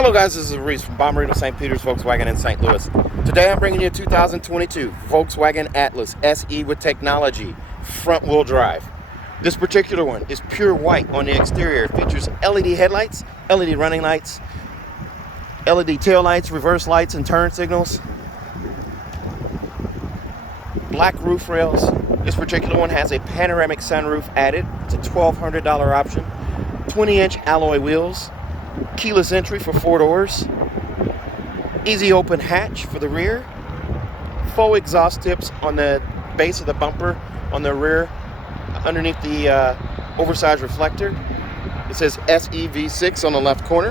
Hello guys, this is Reese from Panoramic St. Peter's Volkswagen in St. Louis. Today I'm bringing you a 2022 Volkswagen Atlas SE with technology, front wheel drive. This particular one is pure white on the exterior. It features LED headlights, LED running lights, LED tail lights, reverse lights and turn signals, black roof rails. This particular one has a panoramic sunroof added. It's a $1,200 option, 20-inch alloy wheels, keyless entry for 4 doors, easy open hatch for the rear, faux exhaust tips on the base of the bumper on the rear underneath the oversized reflector. It says SEV6 on the left corner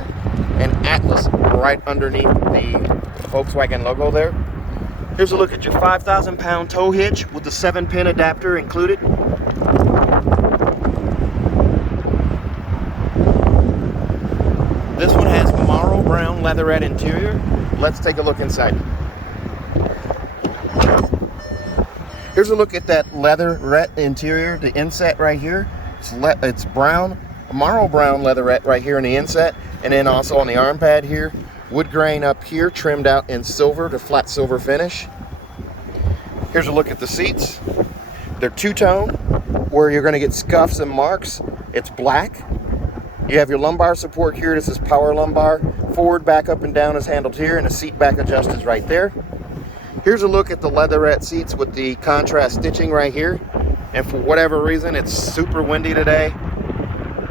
and Atlas right underneath the Volkswagen logo there. Here's a look at your 5,000-pound tow hitch with the 7-pin adapter included. This one has Mauro Brown leatherette interior. Let's take a look inside. Here's a look at that leatherette interior, the inset right here. It's brown, Mauro Brown leatherette right here in the inset, and then also on the arm pad here. Wood grain up here, trimmed out in silver, the flat silver finish. Here's a look at the seats. They're two-tone, where you're going to get scuffs and marks. It's black. You have your lumbar support here. This is power lumbar. Forward, back, up, and down is handled here, and the seat back adjust is right there. Here's a look at the leatherette seats with the contrast stitching right here. And for whatever reason, it's super windy today.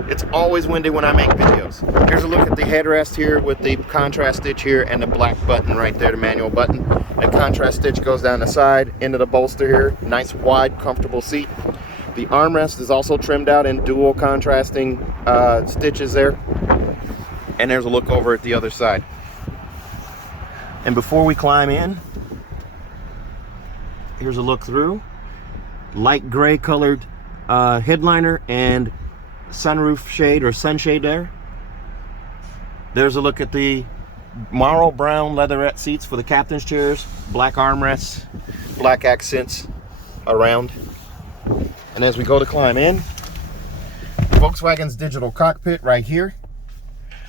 It's always windy when I make videos. Here's a look at the headrest here with the contrast stitch here and the black button right there, the manual button. The contrast stitch goes down the side into the bolster here. Nice, wide, comfortable seat. The armrest is also trimmed out in dual contrasting stitches there. And there's a look over at the other side. And before we climb in, here's a look through. Light gray colored headliner and sunroof shade or sunshade there. There's a look at the Mauro Brown leatherette seats for the captain's chairs. Black armrests, black accents around. And as we go to climb in, Volkswagen's digital cockpit right here.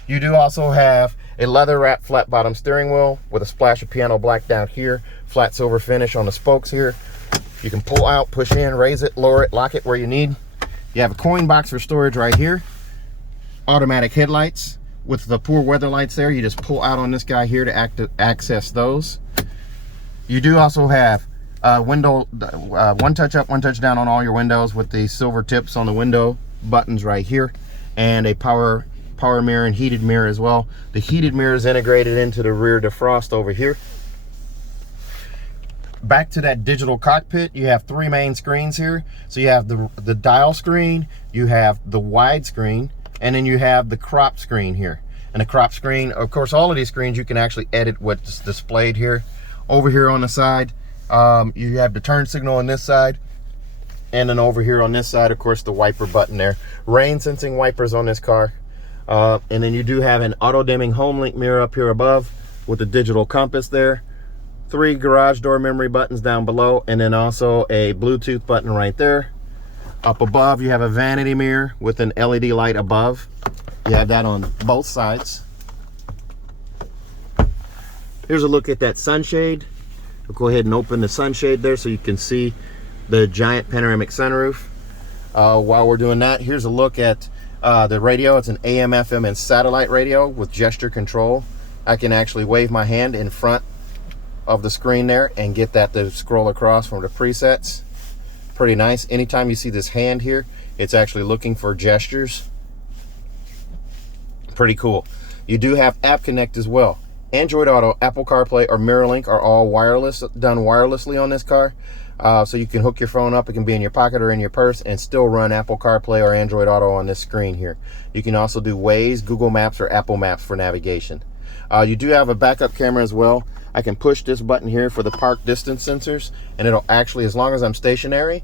You do also have a leather wrapped flat bottom steering wheel with a splash of piano black down here, flat silver finish on the spokes here. You can pull out, push in, raise it, lower it, lock it where you need. You have a coin box for storage right here. Automatic headlights with the poor weather lights there. You just pull out on this guy here to access those. You do also have window one touch up, one touch down on all your windows with the silver tips on the window buttons right here, and a power mirror and heated mirror as well. The heated mirror is integrated into the rear defrost over here. Back to that digital cockpit, you have 3 main screens here. So you have the dial screen, you have the wide screen, and then you have the crop screen here. And the crop screen, of course, all of these screens you can actually edit what's displayed here. Over here on the side, you have the turn signal on this side, and then over here on this side, of course, the wiper button there. Rain sensing wipers on this car. And then you do have an auto dimming HomeLink mirror up here above with a digital compass there. 3 garage door memory buttons down below, and then also a Bluetooth button right there. Up above, you have a vanity mirror with an LED light above. You have that on both sides. Here's a look at that sunshade. We'll go ahead and open the sunshade there so you can see the giant panoramic sunroof. While we're doing that, here's a look at the radio. It's an AM, FM, and satellite radio with gesture control. I can actually wave my hand in front of the screen there and get that to scroll across from the presets. Pretty nice. Anytime you see this hand here, it's actually looking for gestures. Pretty cool. You do have App Connect as well. Android Auto, Apple CarPlay, or MirrorLink are all wireless, done wirelessly on this car. So you can hook your phone up. It can be in your pocket or in your purse and still run Apple CarPlay or Android Auto on this screen here. You can also do Waze, Google Maps, or Apple Maps for navigation. You do have a backup camera as well. I can push this button here for the park distance sensors, and it'll actually, as long as I'm stationary,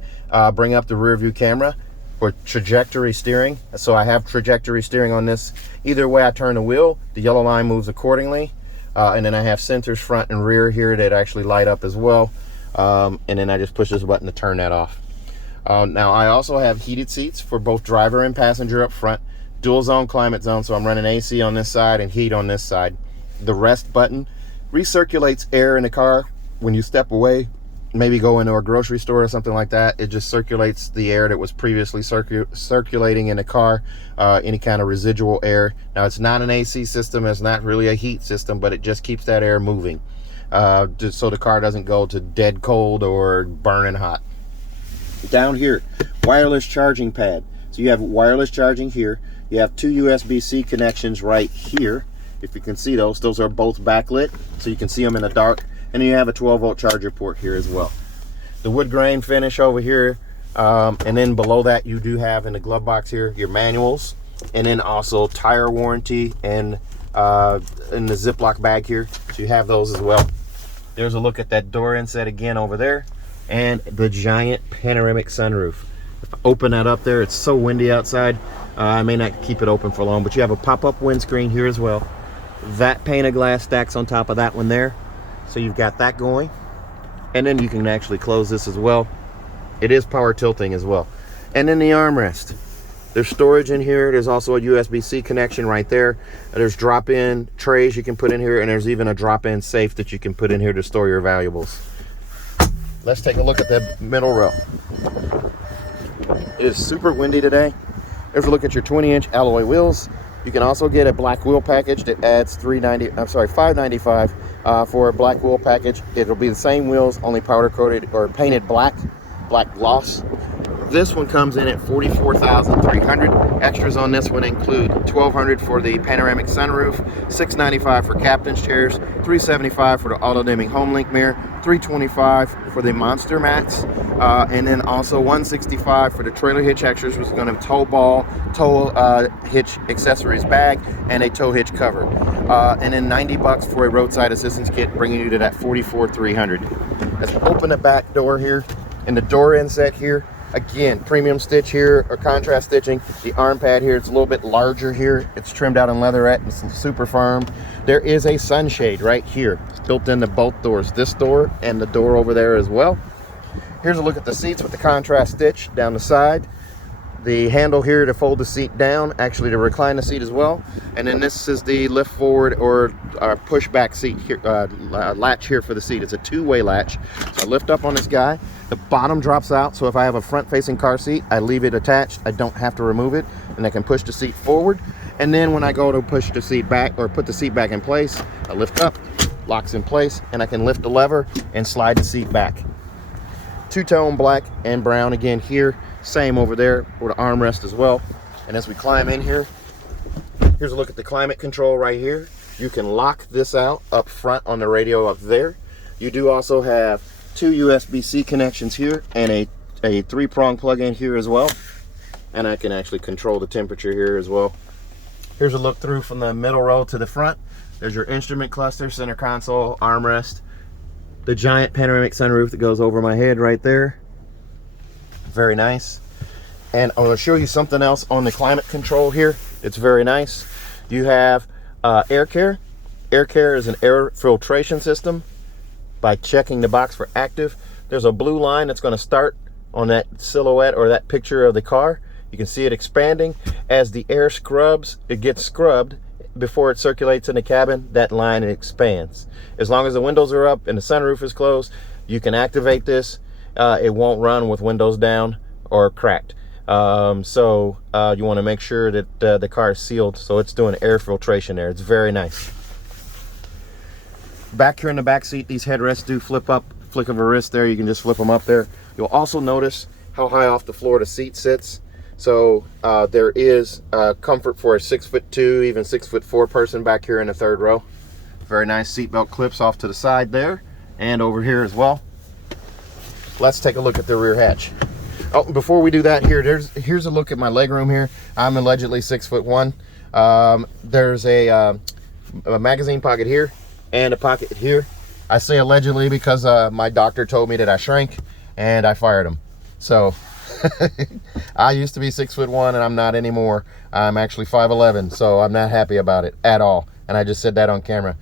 bring up the rear view camera for trajectory steering. So I have trajectory steering on this. Either way I turn the wheel, the yellow line moves accordingly. And then I have sensors front and rear here that actually light up as well. And then I just push this button to turn that off. Now I also have heated seats for both driver and passenger up front. dual zone climate zone, so I'm running AC on this side and heat on this side. The rest button recirculates air in the car when you step away, maybe go into a grocery store or something like that. It just circulates the air that was previously circulating in the car, any kind of residual air. Now, it's not an AC system, it's not really a heat system, but it just keeps that air moving, just so the car doesn't go to dead cold or burning hot. Down here, wireless charging pad. So you have wireless charging here. You have two USB-C connections right here. If you can see those are both backlit, so you can see them in the dark. And then you have a 12-volt charger port here as well. The wood grain finish over here, and then below that you do have in the glove box here your manuals, and then also tire warranty and in the Ziploc bag here. So you have those as well. There's a look at that door inset again over there, and the giant panoramic sunroof. If I open that up there, it's so windy outside, I may not keep it open for long, but you have a pop-up windscreen here as well. That pane of glass stacks on top of that one there, so you've got that going. And then you can actually close this as well. It is power tilting as well. And then the armrest. There's storage in here. There's also a USB-C connection right there. There's drop-in trays you can put in here, and there's even a drop-in safe that you can put in here to store your valuables. Let's take a look at the middle row. It is super windy today. There's a look at your 20-inch alloy wheels. You can also get a black wheel package that adds $595 for a black wheel package. It'll be the same wheels, only powder coated or painted black gloss. This one comes in at $44,300. Extras on this one include $1,200 for the panoramic sunroof, $695 for captain's chairs, $375 for the auto dimming HomeLink mirror, $325 for the monster mats, and then also $165 for the trailer hitch extras, which is going to tow hitch accessories bag and a tow hitch cover, and then $90 for a roadside assistance kit, bringing you to that $44,300. Let's open the back door here, and the door inset here. Again, premium stitch here, or contrast stitching. The arm pad here, it's a little bit larger here. It's trimmed out in leatherette. It's super firm. There is a sunshade right here. It's built into both doors, this door and the door over there as well. Here's a look at the seats with the contrast stitch down the side. The handle here to fold the seat down, actually to recline the seat as well. And then this is the lift forward or push back seat here, latch here for the seat. It's a two-way latch. So I lift up on this guy. The bottom drops out, so if I have a front-facing car seat, I leave it attached. I don't have to remove it, and I can push the seat forward. And then when I go to push the seat back or put the seat back in place, I lift up, locks in place, and I can lift the lever and slide the seat back. Two-tone black and brown again here. Same over there with the armrest as well. And as we climb in here, here's a look at the climate control right here. You can lock this out up front on the radio up there. You do also have two USB-C connections here and a three-prong plug-in here as well. And I can actually control the temperature here as well. Here's a look through from the middle row to the front. There's your instrument cluster, center console, armrest, the giant panoramic sunroof that goes over my head right there. Very nice. And I'm going to show you something else on the climate control here. It's very nice. You have air care. Air care is an air filtration system. By checking the box for active, there's a blue line that's going to start on that silhouette or that picture of the car. You can see it expanding. As the air scrubs, it gets scrubbed before it circulates in the cabin. That line expands. As long as the windows are up and the sunroof is closed, you can activate this. It won't run with windows down or cracked. So you want to make sure that the car is sealed, so it's doing air filtration there. It's very nice. Back here in the back seat, these headrests do flip up. Flick of a wrist there, you can just flip them up there. You'll also notice how high off the floor the seat sits. So there is comfort for a 6'2", even 6'4" person back here in the third row. Very nice seatbelt clips off to the side there and over here as well. Let's take a look at the rear hatch. Oh, before we do that, here's a look at my legroom here. I'm allegedly 6'1". There's a magazine pocket here and a pocket here. I say allegedly because my doctor told me that I shrank and I fired him. So I used to be 6'1" and I'm not anymore. I'm actually 5'11", so I'm not happy about it at all. And I just said that on camera.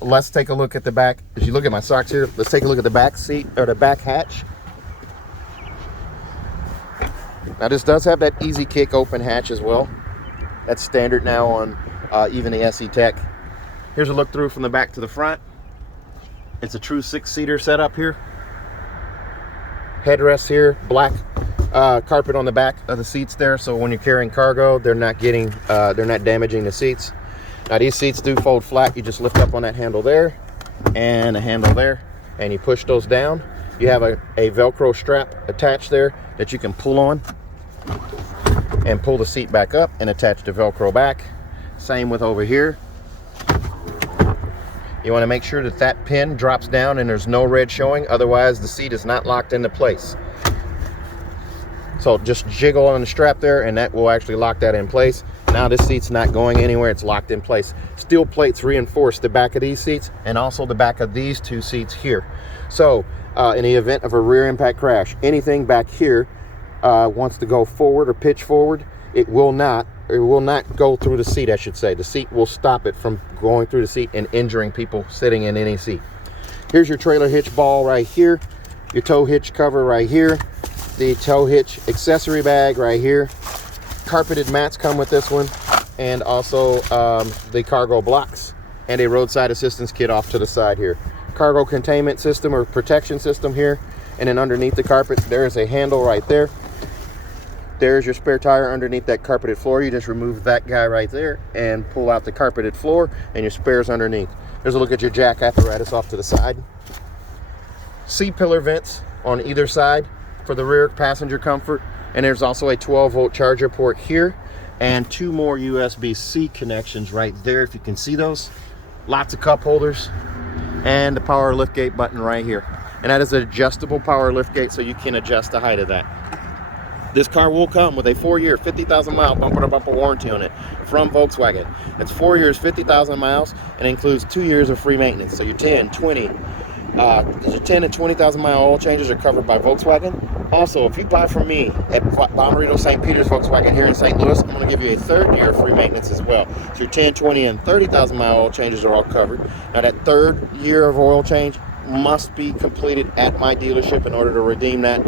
Let's take a look at the back. If you look at my socks here, let's take a look at the back seat or the back hatch. Now this does have that easy kick open hatch as well. That's standard now on even the SE Tech. Here's a look through from the back to the front. It's a true 6-seater setup here. Headrests here, black carpet on the back of the seats there, so when you're carrying cargo, they're not damaging the seats. Now these seats do fold flat. You just lift up on that handle there and a handle there, and you push those down. You have a Velcro strap attached there that you can pull on and pull the seat back up and attach the Velcro back. Same with over here. You want to make sure that that pin drops down and there's no red showing, otherwise the seat is not locked into place. So just jiggle on the strap there and that will actually lock that in place. Now this seat's not going anywhere, it's locked in place. Steel plates reinforce the back of these seats and also the back of these two seats here. So in the event of a rear impact crash, anything back here wants to go forward or pitch forward, it will not go through the seat, I should say. The seat will stop it from going through the seat and injuring people sitting in any seat. Here's your trailer hitch ball right here, your tow hitch cover right here, the tow hitch accessory bag right here. Carpeted mats come with this one, and also the cargo blocks and a roadside assistance kit off to the side here. Cargo containment system or protection system here, and then underneath the carpet there is a handle right there. There's your spare tire underneath that carpeted floor. You just remove that guy right there and pull out the carpeted floor, and your spares underneath. There's a look at your jack apparatus off to the side. C-pillar vents on either side for the rear passenger comfort, and there's also a 12-volt charger port here and 2 more USB-C connections right there, if you can see those. Lots of cup holders and the power liftgate button right here, and that is an adjustable power liftgate, so you can adjust the height of that. This car will come with a 4-year, 50,000-mile bumper-to-bumper warranty on it from Volkswagen. It's 4 years, 50,000 miles, and includes 2 years of free maintenance. So your 10, 20, your 10 and 20,000-mile oil changes are covered by Volkswagen. Also, if you buy from me at Bomarito St. Peter's Volkswagen here in St. Louis, I'm going to give you a 3rd year of free maintenance as well. So your 10, 20, and 30,000-mile oil changes are all covered. Now that 3rd year of oil change must be completed at my dealership in order to redeem that.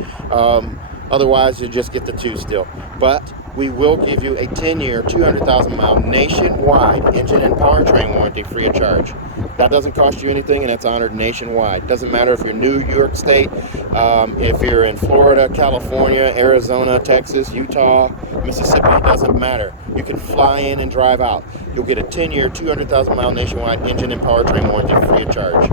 Otherwise, you just get the 2 still. But we will give you a 10-year, 200,000-mile nationwide engine and powertrain warranty free of charge. That doesn't cost you anything, and it's honored nationwide. Doesn't matter if you're New York State, if you're in Florida, California, Arizona, Texas, Utah, Mississippi, it doesn't matter. You can fly in and drive out. You'll get a 10-year, 200,000-mile nationwide engine and powertrain warranty free of charge.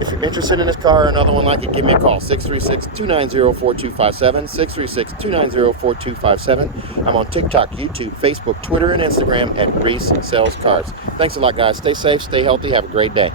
If you're interested in this car or another one like it, give me a call, 636-290-4257, 636-290-4257. I'm on TikTok, YouTube, Facebook, Twitter, and Instagram at Reese Sells Cars. Thanks a lot, guys. Stay safe, stay healthy, have a great day.